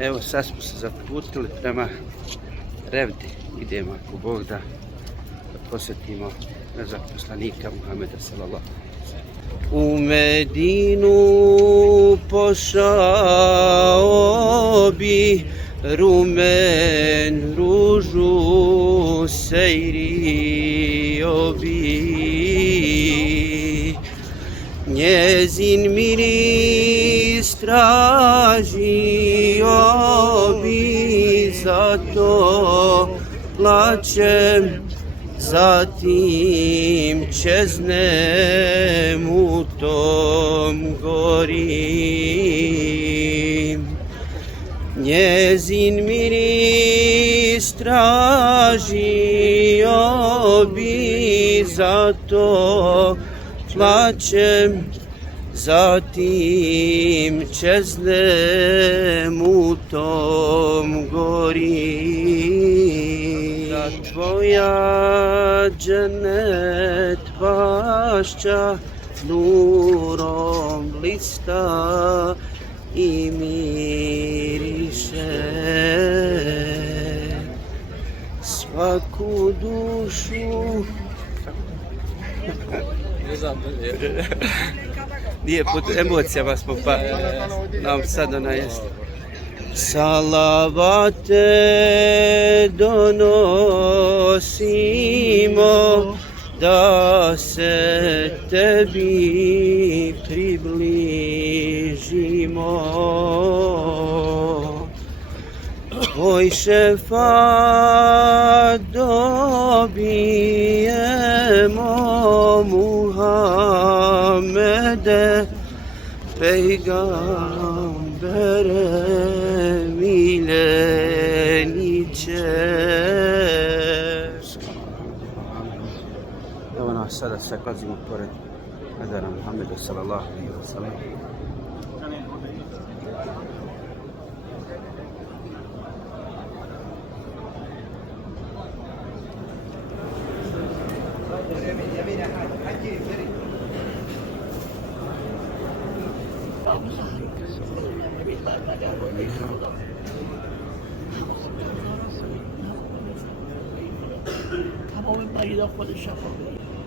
Evo sad smo se zaputili prema Revdi. Idemo ako Bog da posjetimo poslanika Muhameda sallallahu alejhi ve sellem. U Medinu pošao bi rumen ružu sejrio bi. Njezin miris tražio bi, zato plačem, zatim čeznem u tom gorim. Njezin miris tražio bi, zato plačem, zatim čeznem u tom gorim. Da tvoja džennet bašća nurom blista i miriše svaku dušu. Nije pod emocijama smo pa nam sad ona jest. Salavate donosimo da se tebi približimo. Tvoj šefat dobijemo, Muhammede, pejgambere mileniće. Evo nas sada se klazimo pored Edara Muhammeda sallallahu alejhi ve sellem. تمام مریضا خودش شفا بده.